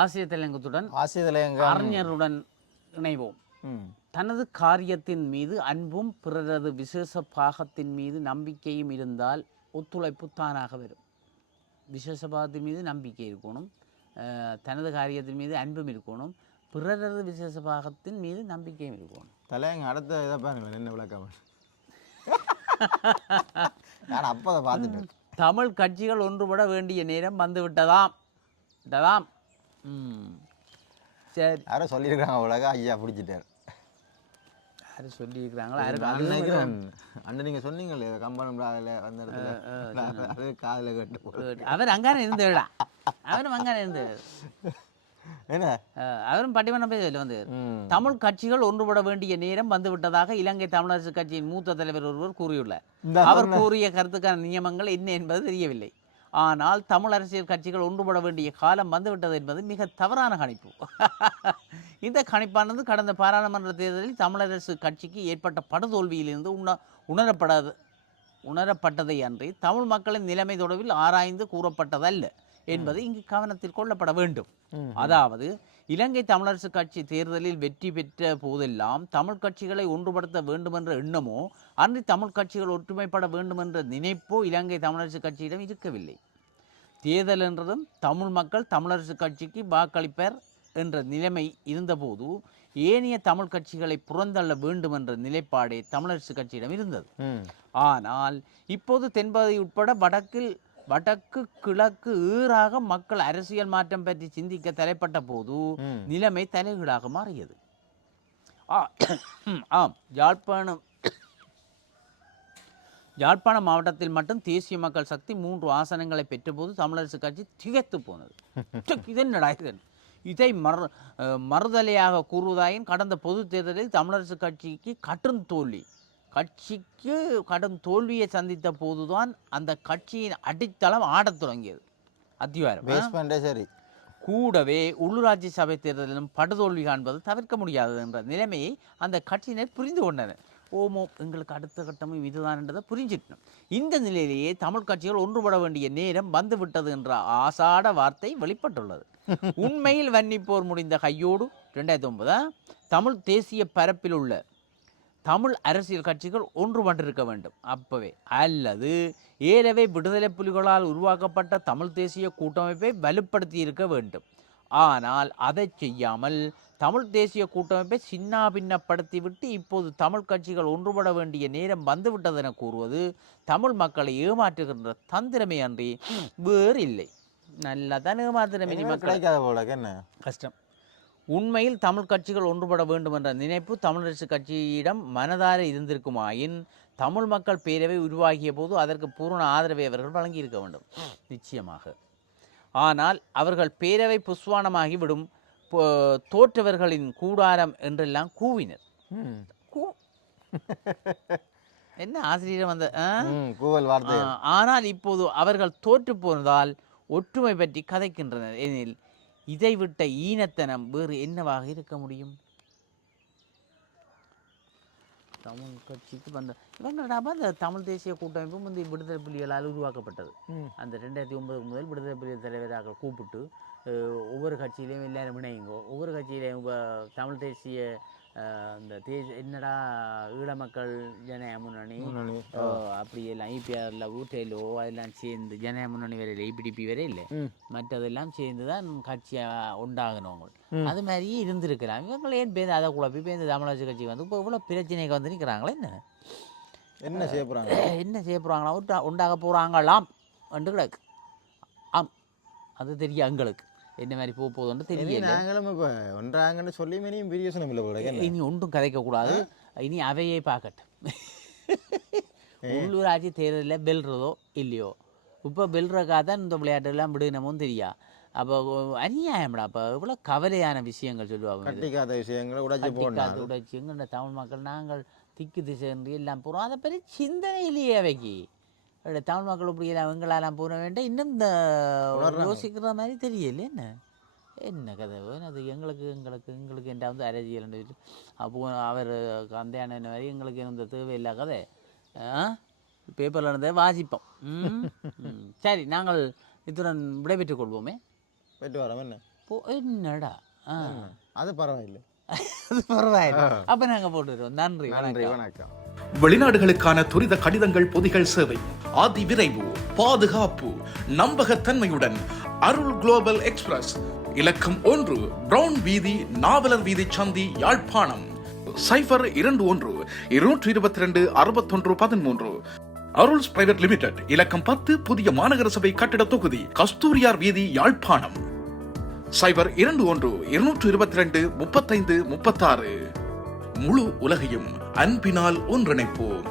ஆசிய தலையங்கத்துடன் அறிஞருடன் இணைவோம். தனது காரியத்தின் மீது அன்பும் பிறரது விசேஷ பாகத்தின் மீது நம்பிக்கையும் இருந்தால் ஒத்துழைப்பு தானாக வரும். விசேஷ பாகத்தின் மீது நம்பிக்கை இருக்கணும், தனது காரியத்தின் மீது அன்பும் இருக்கணும், பிறரது விசேஷ பாகத்தின் மீது நம்பிக்கையும் இருக்கணும். தலையங்க அடுத்த இதை பாருங்களேன், என்ன விளக்கம் நான் அப்போ அதை பார்த்துட்டேன். தமிழ் கட்சிகள் ஒன்றுபட வேண்டிய நேரம் வந்து விட்டதாம். சரி, யாரோ சொல்லியிருக்காங்க உலக ஐயா பிடிச்சிட்டார். யாரும் சொல்லியிருக்கிறாங்களா? அண்ணன் நீங்கள் சொன்னீங்களே கம்பளம் அதில் அந்த இடத்துல அது காதில் கட்டு. அவர் அங்கான இருந்தேடா, அவரும் அங்கான இருந்து என்ன அவரும் பட்டிமன்றம் பேசல வந்து தமிழ் கட்சிகள் ஒன்றுபட வேண்டிய நேரம் வந்துவிட்டதாக இலங்கை தமிழரசு கட்சியின் மூத்த தலைவர் ஒருவர் கூறியுள்ளார். அவர் கூறிய கருத்துக்கான நியமங்கள் என்ன என்பது தெரியவில்லை. ஆனால் தமிழ் அரசியல் கட்சிகள் ஒன்றுபட வேண்டிய காலம் வந்துவிட்டது என்பது மிக தவறான கணிப்பு. இந்த கணிப்பானது கடந்த பாராளுமன்ற தேர்தலில் தமிழரசு கட்சிக்கு ஏற்பட்ட படுதோல்வியிலிருந்து உணரப்பட்டதை அன்றி தமிழ் மக்களின் நிலைமை தொடர்பில் ஆராய்ந்து கூறப்பட்டதல்ல என்பது இங்கு கவனத்தில் கொள்ளப்பட வேண்டும். அதாவது இலங்கை தமிழரசு கட்சி தேர்தலில் வெற்றி பெற்ற போதெல்லாம் தமிழ் கட்சிகளை ஒன்றுபடுத்த வேண்டுமென்ற எண்ணமோ அன்றி தமிழ் கட்சிகள் ஒற்றுமைப்பட வேண்டுமென்ற நினைப்போ இலங்கை தமிழரசு கட்சியிடம் இருக்கவில்லை. தேர்தல் என்றதும் தமிழ் மக்கள் தமிழரசு கட்சிக்கு வாக்களிப்பர் என்ற நிலைமை இருந்தபோது ஏனைய தமிழ் கட்சிகளை புறந்தள்ள வேண்டும் என்ற நிலைப்பாடே தமிழரசு கட்சியிடம் இருந்தது. ஆனால் இப்போது தென்பகுதி உட்பட வடக்கு கிழக்கு ஈறாக மக்கள் அரசியல் மாற்றம் பற்றி சிந்திக்க தலைப்பட்ட போது நிலைமை தலைகீழாக மாறியது. ஆம், யாழ்ப்பாண மாவட்டத்தில் மட்டும் தேசிய மக்கள் சக்தி 3 ஆசனங்களை பெற்றபோது தமிழரசு கட்சி திகைத்து போனது. இதென்னடா இதை மறுதலையாக கூறுவதாயின் கடந்த பொது தேர்தலில் தமிழரசு கட்சிக்கு கடும் தோல்வியை சந்தித்த போதுதான் அந்த கட்சியின் அடித்தளம் ஆடத் தொடங்கியது. அத்திவாரம் கூடவே உள்ளூராட்சி சபை தேர்தலிலும் படுதோல்வி காண்பது தவிர்க்க முடியாதது என்ற நிலைமையை அந்த கட்சியினர் புரிந்து கொண்டனர். ஓமோ, எங்களுக்கு அடுத்த கட்டமும் இதுதான் என்றதை புரிஞ்சிட்டோம். இந்த நிலையிலேயே தமிழ் கட்சிகள் ஒன்றுபட வேண்டிய நேரம் வந்துவிட்டது என்ற ஆசாட வார்த்தை வெளிப்பட்டுள்ளது. உண்மையில் வன்னிப்போர் முடிந்த கையோடு 2009 தமிழ் தேசிய பரப்பில் உள்ள தமிழ் அரசியல் கட்சிகள் ஒன்றுபட்டிருக்க வேண்டும் அப்பவே, அல்லது ஏலவே விடுதலை புலிகளால் உருவாக்கப்பட்ட தமிழ் தேசிய கூட்டமைப்பை வலுப்படுத்தி இருக்க வேண்டும். ஆனால் அதை செய்யாமல் தமிழ் தேசிய கூட்டமைப்பை சின்னாபின்னப்படுத்திவிட்டு இப்போது தமிழ் கட்சிகள் ஒன்றுபட வேண்டிய நேரம் வந்துவிட்டது என கூறுவது தமிழ் மக்களை ஏமாற்றுகின்ற தந்திரமே அன்றி வேறு இல்லை. நல்லா தான் ஏமாத்திரமே, கஷ்டம். உண்மையில் தமிழ் கட்சிகள் ஒன்றுபட வேண்டும் என்ற நினைப்பு தமிழரசு கட்சியிடம் மனதார இருந்திருக்குமாயின் தமிழ் மக்கள் பேரவை உருவாகிய போது அதற்கு பூர்ண ஆதரவை அவர்கள் வழங்கியிருக்க வேண்டும், நிச்சயமாக. ஆனால் அவர்கள் பேரவை புஸ்வானமாகி விடும், தோற்றவர்களின் கூடாரம் என்றெல்லாம் கூவினர். என்ன ஆசிரியர் வந்த ஆனால் இப்போது அவர்கள் தோற்று போனதால் ஒற்றுமை பற்றி கதைக்கின்றனர். எனில் இதை விட்ட ஈனத்தனம் வேறு என்னவாக இருக்க முடியும்? தமிழ் கட்சிக்கு வந்த அந்த தமிழ் தேசிய கூட்டமைப்பு வந்து விடுதலை புலிகளால் உருவாக்கப்பட்டது. அந்த 2009 முதல் விடுதலை புலிகள் தலைவராக கூப்பிட்டு ஒவ்வொரு கட்சியிலையும் எல்லாரும் இணையுங்கோ, ஒவ்வொரு கட்சியிலையும் தமிழ் தேசிய இந்த என்னடா ஈழ மக்கள் ஜனநாயக முன்னணி அப்படி எல்லாம் ஐபிஆர்ல ஊட்டேலோ அதெல்லாம் சேர்ந்து ஜனநாயக முன்னணி வரையில இபிடிபி வரை இல்லை, மற்றதெல்லாம் சேர்ந்து தான் கட்சியாக உண்டாகணும். அது மாதிரியே இருந்திருக்கிறாங்க. இவங்க ஏன் பேருந்து அதை குழப்பி பேருந்து தமிழரசு கட்சி வந்து இப்போ இவ்வளோ பிரச்சனைக்கு வந்து நிற்கிறாங்களே, என்ன செய்ய போகிறாங்களா உண்டாக போகிறாங்களாம் என்று கிடக்கு. ஆம், அது தெரியும் எங்களுக்கு என்ன மாதிரி போகுதுன்னு தெரியல. ஒன்றாங்கன்னு சொல்லி இனி ஒன்றும் கதைக்கக்கூடாது, இனி அவையே பார்க்கட்டும். உள்ளூராட்சி தேர்தலில் வெல்றதோ இல்லையோ, இப்போ வெல்றக்காக தான் இந்த விளையாட்டுலாம் விடுனமோ தெரியா. அப்போ அநியாயம்டா. அப்போ இவ்வளோ கவலையான விஷயங்கள் சொல்லுவாங்க, உடைச்சி எங்கள்ட தமிழ் மக்கள் நாங்கள் திக்கு திசை எல்லாம் போகிறோம். அதை பற்றி சிந்தனையிலேயே அவைக்கு தமிழ் மக்கள் இப்படி எல்லாம் எங்களாலாம் போக வேண்டாம் இன்னும் இந்த யோசிக்கிற மாதிரி தெரியல. என்ன கதை அது எங்களுக்கு என்ற வந்து அரசியல் அப்போ அவர் கந்தையான மாதிரி எங்களுக்கு இருந்த தேவையில்லை கதை பேப்பரில் இருந்தே வாசிப்போம். சரி, நாங்கள் இத்துடன் விடைபெற்றுக் கொள்வோமே. போயிட்டு வரோம். என்ன என்னடா அது பரவாயில்லை. அது பரவாயில்ல. அப்ப நாங்க போட்டுருவோம். நன்றி நன்றி, வணக்கம். வெளிநாடுகளுக்கான துரித கடிதங்கள் பொதிகள் சேவை, அதி விரைவு, பாதுகாப்பு, நம்பகத்தன்மையுடன் அருள் குளோபல் எக்ஸ்பிரஸ், இலக்கம் 1, பிரவுன் வீதி, நாவலர் வீதி சந்தி, யாழ்ப்பாணம். 0121-222-6113. அருள்ஸ் பிரைவேட் லிமிடெட், இலக்கம் 10, புதிய மாநகர சபை கட்டிட தொகுதி, கஸ்தூரியார் வீதி, யாழ்ப்பாணம். 0121-222-3536. முழு உலகையும் அன்பினால் ஒன்றிணைப்போம்.